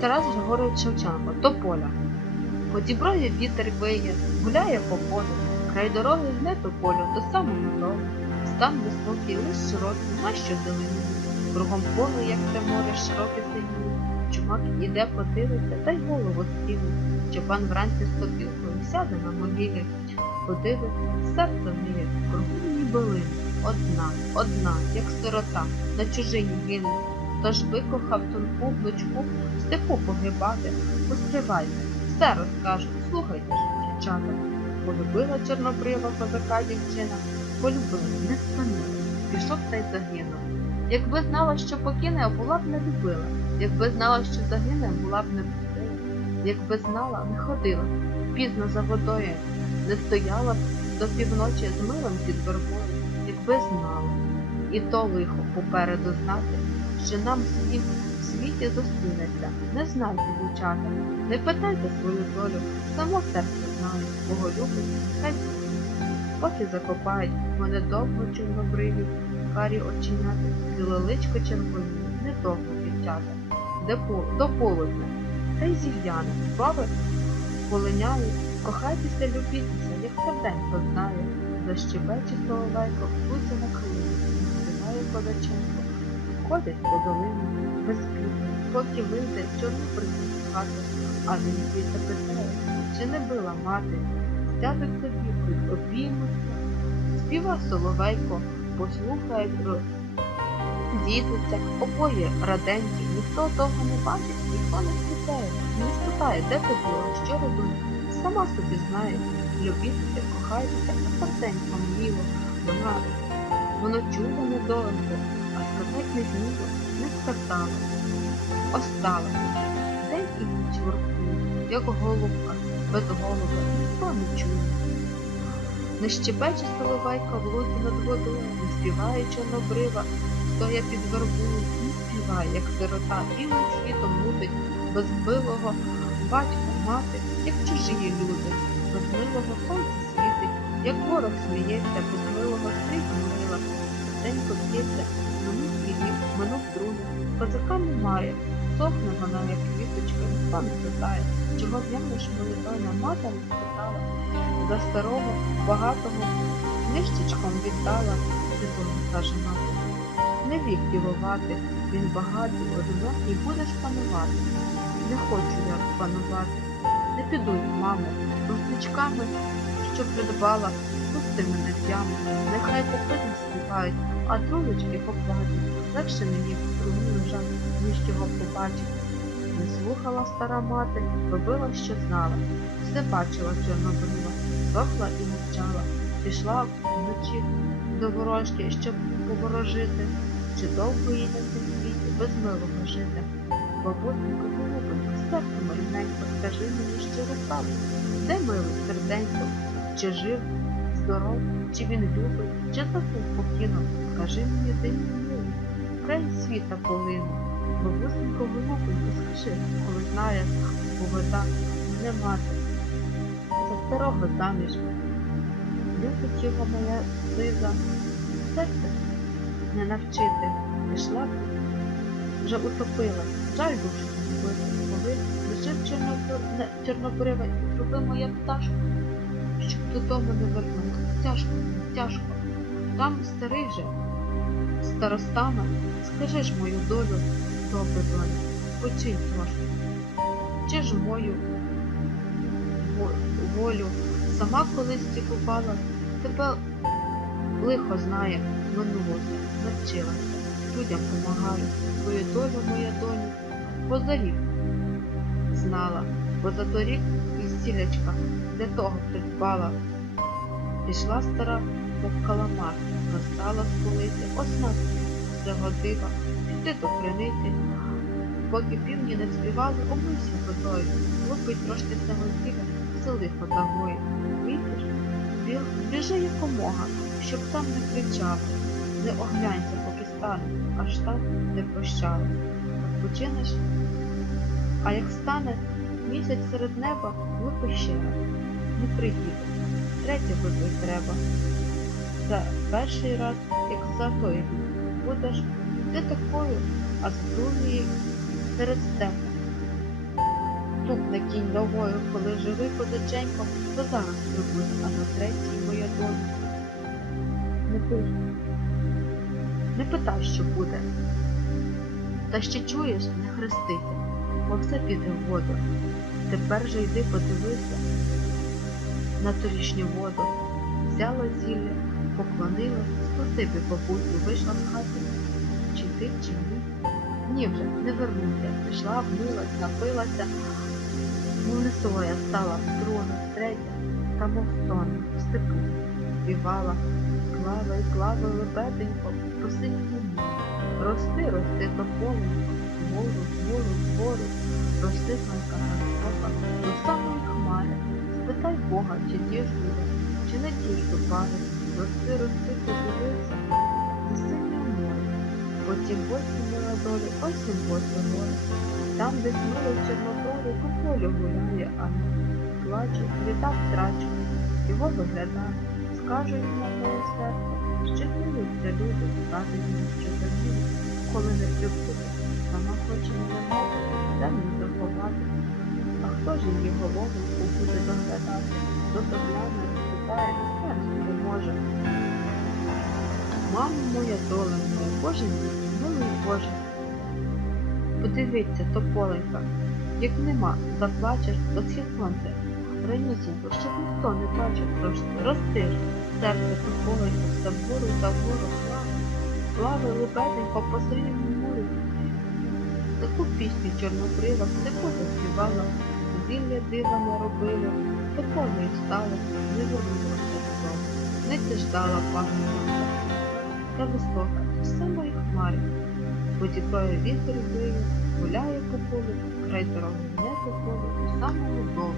Тарас Григорович Шевченко, Тополя. По діброві вітер виє, гуляє по полю, край дороги гне тополю до самого дому. Стан високий, лиш широкий, нащо долини. Кругом поле, як те море, широке синіє. Чумак іде подивиться, та й голову скине. Чопан вранці з топілкою сяде на могилі. Подивиться, серце вміє, кругом ні билини. Одна, одна, як сирота, на чужині гине. Тож викохав тонку в степу погибати. Постривайте, все розкажу, слухайте ж, дівчата. Полюбила чорнобрива козака дівчина, полюбила, не спинила, пішов та й загинув. Якби знала, що покине, була б не любила, якби знала, що загине, була б не пустила, якби знала, не ходила, пізно за водою, не стояла б до півночі з милом під вербою, якби знала. І то лихо попереду знати, що нам всім в світі зустрінеться. Не знайте, дівчата, не питайте свою долю, само серце знає, кого любить, хай. Поки закопають мене довго чорнобриві, карі оченяти, білоличко червоні, недовго дівчата, де по, до полудня, та й зів'яне, баби полиняють, кохайтеся, любіться, як серденько знає, защебече соловейко, плуться на крилі, співає козаченко, ходить по долині, без півні, поки вийде з хати, а він звідти питає, чи не била мати, сядуть собі, хоч обіймуться, співа соловейко, послухає про дідуться, обоє раденькі, ніхто того не бачить, ніхто не спитає, не спитає, де ти була, що робила. Сама собі знає, любіться, кохайтеся, а серденько мліло, вона воно чуло недоленько, а сказать не зміло, не сказала. Остала. День і ніч воркує, як голубка, без голуба, ніхто не чує. Не щебече соловейка в лузі над водою, не співає чорнобрива, стоя під вербою, не співає, як сирота, білим світом мутить, без милого батька, мати, як чужі люди, без милого сонця світить, як ворог сміється, без милого стріха мила, Тенько б'ється, козака немає, сохне вона, як квіточка, ніхто не питає, чого в'янеш молитвина мати не спитала, за старого, багатого, нищечком віддала, світом каже мати. Не вік дівувати, він багатий, одинокий, будеш панувати. Не хочу я панувати, не піду, мамо, рушничками, що придбала, пусти мене в яму, нехай попитно співають, а трулечки поплачуть, легше мені в труні лежать, ніж його побачить. Не слухала стара мати, робила, що знала, все бачила чорнобрива, сохла і мовчала, пішла вночі до ворожки, щоб поворожити, чи довго їй на цім світі без милого жити. Бабусенько, голубенько, серце маріненько, скажи мені щиро правду, де милий серденько, чи жив, здоров, чи він любить, чи забув покинув, скажи мені, він милий, край світа полину. Бабусенько, голубенько, скажи, коли знає, поведа не мати. За старого заміж. Любить його моя сиза, серце не навчити, пішла б, вже утопила, жаль душу коли лишив чорнобрива і зробив моя пташка, щоб додому не вернув. Тяжко, тяжко. Там старий же, старостами, скажи ж мою долю, добре долю, починь трошки. Чи ж мою волю сама колись цікувала, тебе лихо знає, минулося, навчилася, людям помагаю, твою долю, моя доню, позарік знала, бо цілячка для того придбала. Пішла стара, мов каламар, настала з полиці, нас загодила, піти до криниці, поки півні не співали, умився водою, випить трошки самотіля, все лихо загоє. Вітер, біл, біжи якомога, щоб там не кричали, не оглянься, поки стане, аж там не прощали. Починеш, а як стане місяць серед неба, випий ще раз, не приїде, третє випий треба. За перший раз, як за той будеш ти такою, а з другої серед степу. тупне кінь ногою, коли живий козаченько, то зараз прибуде, а на третій моя доля. Не пий. Не питай, що буде. Та ще чуєш, не хрестити, бо все піде в воду. Тепер же йди подивися на торішню воду. Взяла зілля, поклонилась, спасибі бабусю, вийшла з хати. Чи ти, чи ні? Ні вже, не вернуся. Пішла, вмилась, напилася. Ну, не своя стала друга, третя, та мов сон, в степу. Співала, клава і клава лебеденько, по синьому морю. Рости, рости тополенько, вгору, вгору, вгору, сонька висока, до самої хмари. Спитай Бога, чи буде, чи не ті ж пари. Рости, рости, подивися, за синє море. Потім восім мила долі, осінь восім море. Там, де сміло в Чорноброві, по полю гуляє, а не плачу, літа втрачу, його виглядає. Їм на моє серце, що сміються люди, скаже їм, що забіг, коли не прибуде, сама хоче мене мати, землю заховати. А хто ж її голову буде доглядати? Хто догляне, спитає, серце не може. Мамо моя доля моя, Боже мій, милий Боже. Подивіться, тополенька, як нема, заплачеш до схід сонця. Ранісінько, щоб ніхто не бачив, тож рости ж, серце тополенько, все вгору та вгору слави. Слави лебеденько по синьому морю. Таку пісню чорнобрива все заспівала, зілля дива не робила, тополею стала, не вернулася додому, не страждала пахне та висока, все мої хмари. Потікає вітер виє, гуляє по полю, край дороги не по полю,